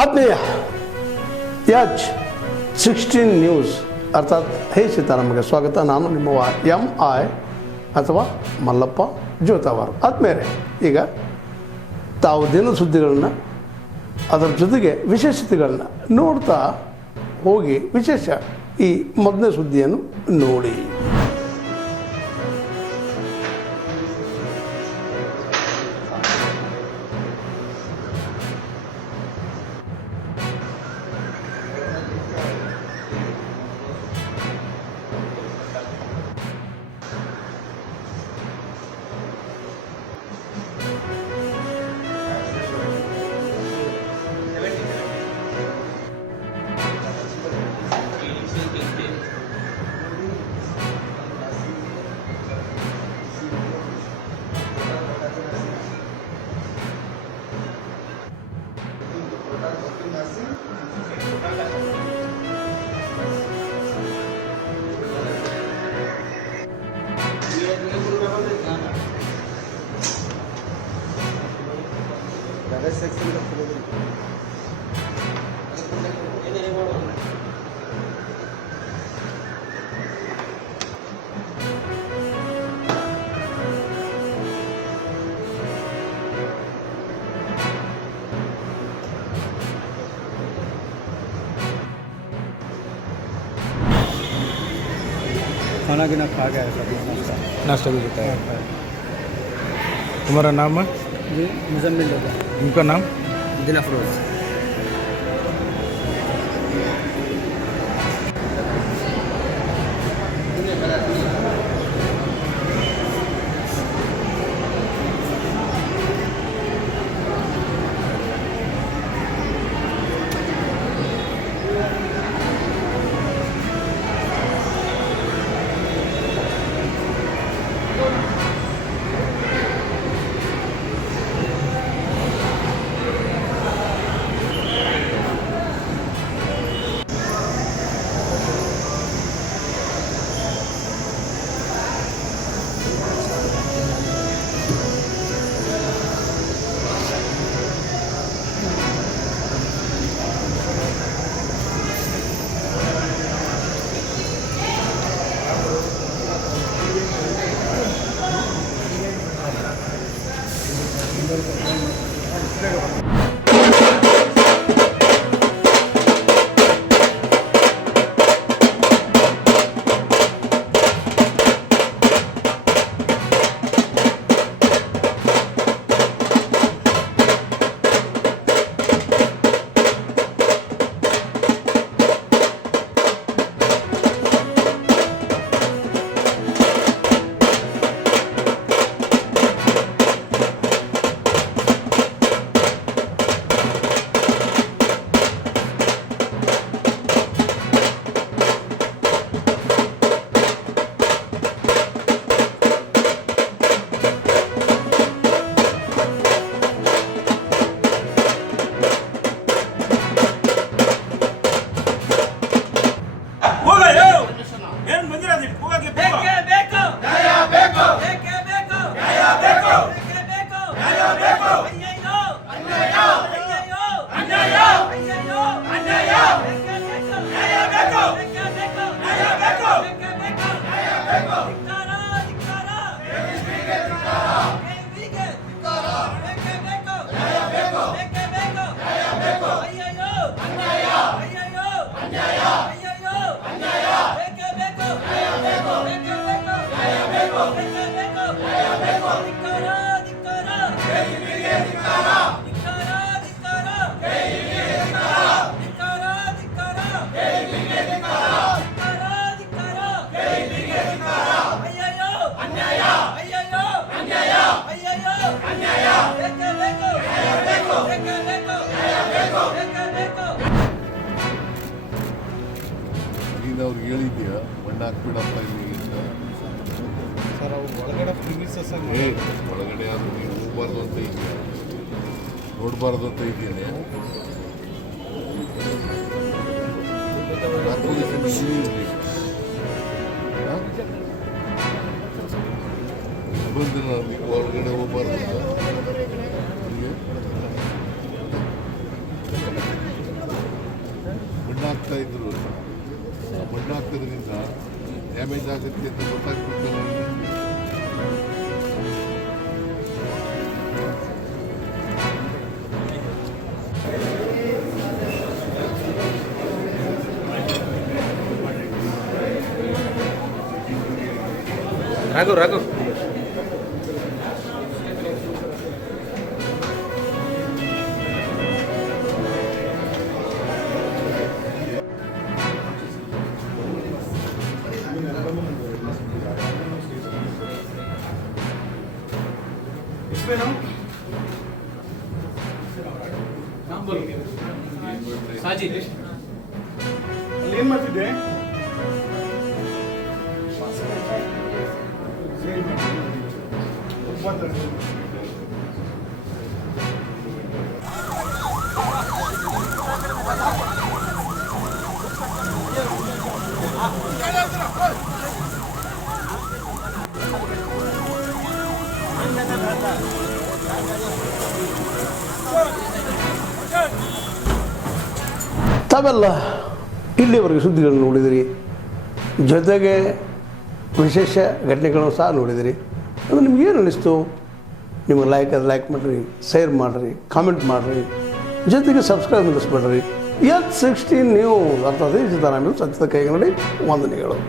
ಆತ್ಮೀಯ H16 news ಅರ್ಥಾತ್ ಹೇ ಸೀತಾರಾಮಗೆ ಸ್ವಾಗತ. ನಾನು ನಿಮ್ಮ MI ಅಥವಾ ಮಲ್ಲಪ್ಪ ಜೋತಾವಾರ್. ಆದ್ಮೇಲೆ ಈಗ ತಾವು ದಿನ ಸುದ್ದಿಗಳನ್ನ ಅದರ ಜೊತೆಗೆ ವಿಶೇಷತೆಗಳನ್ನ ನೋಡ್ತಾ ಹೋಗಿ ವಿಶೇಷ ಈ ಮೊದಲನೇ ಸುದ್ದಿಯನ್ನು ನೋಡಿ. खाना गिना खा गया है सभी, नाश्ता भी बताया। तुम्हारा नाम है? जी मुजम्मिल होगा। उनका नाम? दिल अफरोज। ಅವ್ರಿಗೆ ಹೇಳಿದ್ಯಾ ಮಣ್ಣು ಹಾಕ್ಬಿಡಪ್ಪ ಇಲ್ಲಿ ಸರ್ ಅವ್ರು ಒಳಗಡೆ ಪ್ರಿಮಿಸಸ್ ಒಳಗಡೆ ಆದರೂ ನೀವು ಹೋಗ್ಬಾರ್ದು ಅಂತ ಇದೆಯಾ, ನೋಡಬಾರ್ದು ಅಂತ ಇದ್ದೀನಿ. ಬಂದಿಲ್ಲ ನೀವು ಹೊರಗಡೆ ಹೋಗ್ಬಾರ್ದು ಅಂತ ಇದ್ರು ಮಣ್ಣು ಹಾಕೋದ್ರಿಂದ ಡ್ಯಾಮೇಜ್ ಆಗುತ್ತೆ ಅಂತ ಗೊತ್ತಾಗ್ಬಿಡ್ತಲ್ಲ. ರಾಘು ರಾಘು ಏನು ಮಾಡ್ತಿದ್ದೆ? ತಾವೆಲ್ಲ ಇಲ್ಲಿವರೆಗೆ ಸುದ್ದಿಗಳನ್ನು ನೋಡಿದಿರಿ, ಜೊತೆಗೆ ವಿಶೇಷ ಘಟನೆಗಳನ್ನು ಸಹ ನೋಡಿದಿರಿ. ಅದು ನಿಮ್ಗೇನು ಅನ್ನಿಸ್ತು? ನಿಮಗೆ ಲೈಕ್ ಮಾಡಿರಿ, ಶೇರ್ ಮಾಡಿರಿ, ಕಾಮೆಂಟ್ ಮಾಡಿರಿ, ಜೊತೆಗೆ ಸಬ್ಸ್ಕ್ರೈಬ್ ಮಾಡಿಸ್ಬೇಡ್ರಿ. H16 ನ್ಯೂಸ್ ಅರ್ಥಾತ್ ಸಿದ್ದರಾಮಯ್ಯ ಸತ್ಯದ ಕೈಗನ್ನಡಿ ವಂದನೆಗಳು.